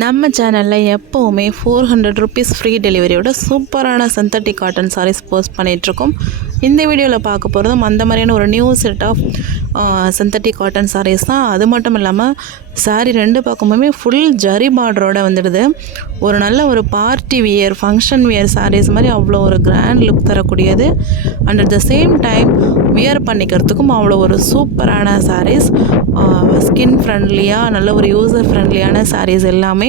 நம்ம சேனலில் எப்போவுமே 400 rupees ஃப்ரீ டெலிவரியோட சூப்பரான சிந்தட்டிக் காட்டன் சாரீஸ் போஸ்ட் பண்ணிகிட்ருக்கோம். இந்த வீடியோவில் பார்க்க போகிறதும் அந்த மாதிரியான ஒரு new set of synthetic cotton sarees தான். அது மட்டும் இல்லாமல் சாரீ ரெண்டு பக்கமுமே ஃபுல் ஜரி பார்டரோட வந்துடுது. ஒரு நல்ல ஒரு party wear function wear saris மாதிரி அவ்வளோ ஒரு கிராண்ட் லுக் தரக்கூடியது. And at the same time wear பண்ணிக்கிறதுக்கும் அவ்வளோ ஒரு சூப்பரான சாரீஸ். ஸ்கின் ஃப்ரெண்ட்லியாக நல்ல ஒரு யூசர் ஃப்ரெண்ட்லியான சாரீஸ் எல்லாமே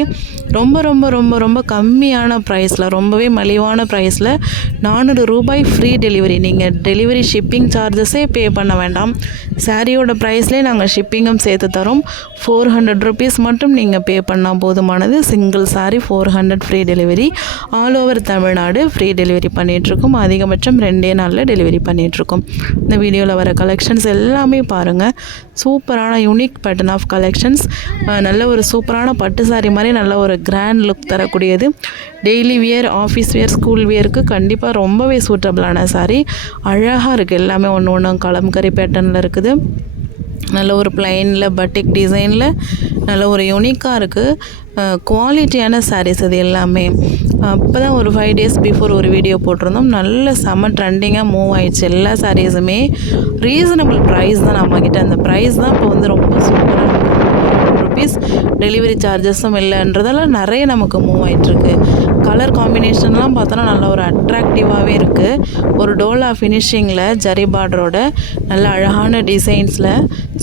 ரொம்ப ரொம்ப ரொம்ப ரொம்ப கம்மியான ப்ரைஸில், ரொம்பவே மலிவான ப்ரைஸில் 400 ரூபாய் ஃப்ரீ டெலிவரி. நீங்கள் டெலிவரி ஷிப்பிங் சார்ஜஸே பே பண்ண வேண்டாம். சாரியோட ப்ரைஸ்லேயே நாங்கள் ஷிப்பிங்கும் சேர்த்து தரோம். 400 rupees மட்டும் நீங்கள் பே பண்ணால் போதுமானது. Single sari 400 free delivery. All over Tamil Nadu free delivery பண்ணிகிட்ருக்கோம். அதிகபட்சம் 2 நாளில் டெலிவரி பண்ணிகிட்ருக்கோம். இந்த வீடியோவில் வர கலெக்ஷன்ஸ் எல்லாமே பாருங்கள். சூப்பரான யூனிக் பேட்டர்ன் ஆஃப் கலெக்ஷன்ஸ். நல்ல ஒரு சூப்பரான பட்டு சாரீ மாதிரி நல்ல ஒரு கிராண்ட் லுக் தரக்கூடியது. Daily wear, office wear, school வியருக்கு கண்டிப்பாக ரொம்பவே சூட்டபிளான சாரீ. அழகாக இருக்குது. எல்லாமே ஒன்று ஒன்று கலம்கரி பேட்டர்னில் இருக்குது. நல்ல ஒரு பிளைனில் பட்டிக் டிசைனில் நல்ல ஒரு யூனிக்காக இருக்குது. குவாலிட்டியான சாரீஸ் அது எல்லாமே. அப்போ தான் ஒரு 5 days பிஃபோர் ஒரு வீடியோ போட்டிருந்தோம். நல்ல செம்ம ட்ரெண்டிங்காக மூவ் ஆயிடுச்சு. எல்லா சாரீஸுமே ரீசனபிள் ப்ரைஸ் தான் நம்மக்கிட்ட. அந்த ப்ரைஸ் தான் இப்போ வந்து ரொம்ப சூப்பராக rupees. டெலிவரி சார்ஜஸும் இல்லைன்றதால நிறைய நமக்கு மூவ் ஆகிட்டுருக்கு. கலர் காம்பினேஷன்லாம் பார்த்தோன்னா நல்லா ஒரு அட்ராக்டிவாகவே இருக்குது. ஒரு டோலா ஃபினிஷிங்கில் ஜரி பார்டரோட நல்ல அழகான டிசைன்ஸில்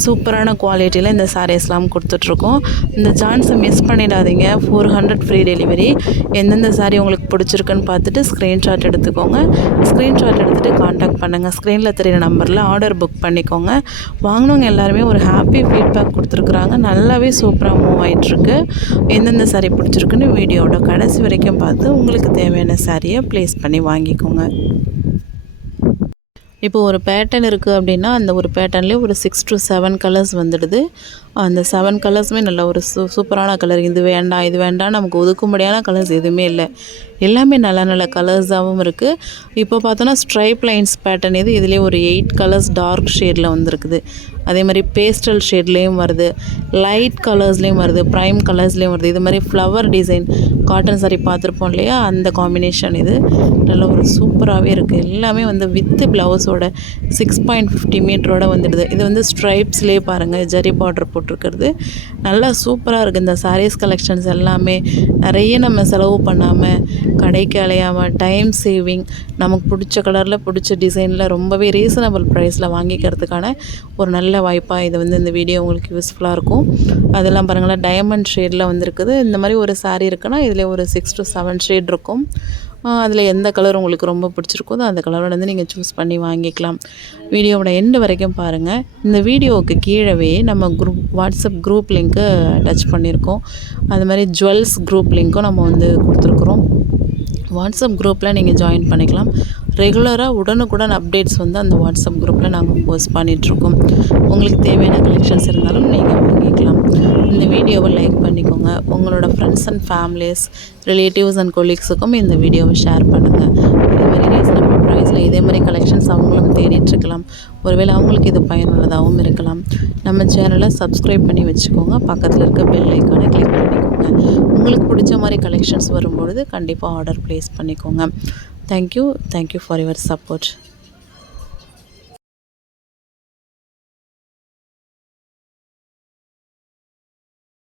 சூப்பரான குவாலிட்டியில் இந்த சாரீஸ்லாம் கொடுத்துட்ருக்கோம். இந்த சான்ஸை மிஸ் பண்ணிடாதீங்க. 400 ஃப்ரீ டெலிவரி. எந்தெந்த சாரீ உங்களுக்கு பிடிச்சிருக்குன்னு பார்த்துட்டு ஸ்க்ரீன்ஷாட் எடுத்துக்கோங்க. ஸ்க்ரீன்ஷாட் எடுத்துகிட்டு காண்டாக்ட் பண்ணுங்கள். ஸ்க்ரீனில் தெரியிற நம்பரில் ஆர்டர் புக் பண்ணிக்கோங்க. வாங்கினவங்க எல்லாருமே ஒரு ஹாப்பி ஃபீட்பேக் கொடுத்துருக்குறாங்க. நல்லாவே சூப்பராக மூவ் ஆகிட்டுருக்கு. எந்தெந்த சாரீ பிடிச்சிருக்குன்னு வீடியோட கடைசி வரைக்கும் பார்த்து உங்களுக்கு தேவையான சாரியை ப்ளேஸ் பண்ணி வாங்கிக்கோங்க. இப்போ ஒரு பேட்டர்ன் இருக்குது அப்படின்னா அந்த ஒரு பேட்டர்ன்லேயே ஒரு 6 to 7 கலர்ஸ் வந்துடுது. அந்த 7 கலர்ஸுமே நல்ல ஒரு சூப்பரான கலர். இது வேண்டாம் இது வேண்டாம் நமக்கு ஒதுக்கும்படியான கலர்ஸ் எதுவுமே இல்லை. எல்லாமே நல்ல நல்ல கலர்ஸாகவும் இருக்குது. இப்போ பார்த்தோன்னா ஸ்ட்ரைப் லைன்ஸ் பேட்டர்ன் இதுலேயே ஒரு 8 கலர்ஸ் டார்க் ஷேடில் வந்துருக்குது. அதே மாதிரி பேஸ்டல் ஷேட்லேயும் வருது, லைட் கலர்ஸ்லேயும் வருது, ப்ரைம் கலர்ஸ்லேயும் வருது. இது மாதிரி ஃப்ளவர் டிசைன் காட்டன் சாரீ பார்த்துருப்போம் இல்லையா, அந்த காம்பினேஷன் இது நல்ல ஒரு சூப்பராகவே இருக்குது. எல்லாமே வந்து வித்து ப்ளவுஸோட 6.50 மீட்டரோட வந்துடுது. இது வந்து ஸ்ட்ரைப்ஸ்லேயே பாருங்கள் ஜரி பார்டர் போட்டிருக்கிறது. நல்லா சூப்பராக இருக்குது. இந்த சாரீஸ் கலெக்ஷன்ஸ் எல்லாமே நிறைய நம்ம செலவு பண்ணாமல், கடைக்கு அலையாமல், டைம் சேவிங், நமக்கு பிடிச்ச கலரில் பிடிச்ச டிசைனில் ரொம்பவே ரீசனபிள் ப்ரைஸில் வாங்கிக்கிறதுக்கான ஒரு நல்ல வாய்ப்பாக இது வந்து இந்த வீடியோ உங்களுக்கு யூஸ்ஃபுல்லாக இருக்கும். அதெல்லாம் பாருங்களேன், டைமண்ட் ஷேடில் வந்துருக்குது. இந்த மாதிரி ஒரு சாரீ இருக்குன்னா இதில் ஒரு 6 to 7 ஷேட் இருக்கும். அதில் எந்த கலர் உங்களுக்கு ரொம்ப பிடிச்சிருக்கோ அந்த கலரோட வந்து நீங்கள் சூஸ் பண்ணி வாங்கிக்கலாம். வீடியோவோட எண்டு வரைக்கும் பாருங்கள். இந்த வீடியோவுக்கு கீழவே நம்ம வாட்ஸ்அப் குரூப் லிங்க்கு டச் பண்ணியிருக்கோம். அது மாதிரி ஜுவல்ஸ் குரூப் லிங்க்கும் நம்ம வந்து கொடுத்துருக்குறோம். வாட்ஸ்அப் குரூப்பில் நீங்கள் ஜாயின் பண்ணிக்கலாம். ரெகுலராக உடனுக்குடன் அப்டேட்ஸ் வந்து அந்த வாட்ஸ்அப் குரூப்பில் நாங்கள் போஸ்ட் பண்ணிகிட்ருக்கோம். உங்களுக்கு தேவையான கலெக்ஷன்ஸ் இருந்தாலும் நீங்கள் வாங்கிக்கலாம். இந்த வீடியோவை லைக் பண்ணிக்கோங்க. உங்களோட friends and families, relatives and கொலீக்ஸுக்கும் இந்த வீடியோவை ஷேர் பண்ணுங்கள். இதே மாதிரி ரீசனபிள் ப்ரைஸில் இதே மாதிரி கலெக்ஷன்ஸ் அவங்களும் தேடிட்டுருக்கலாம். ஒருவேளை அவங்களுக்கு இது பயனுள்ளதாகவும் இருக்கலாம். நம்ம சேனலை சப்ஸ்கிரைப் பண்ணி வச்சுக்கோங்க. பக்கத்தில் இருக்க பெல் ஐக்கானை கிளிக் பண்ணிக்கோங்க. உங்களுக்கு பிடிச்ச மாதிரி கலெக்ஷன்ஸ் வரும்பொழுது கண்டிப்பாக ஆர்டர் ப்ளேஸ் பண்ணிக்கோங்க. Thank you for your support.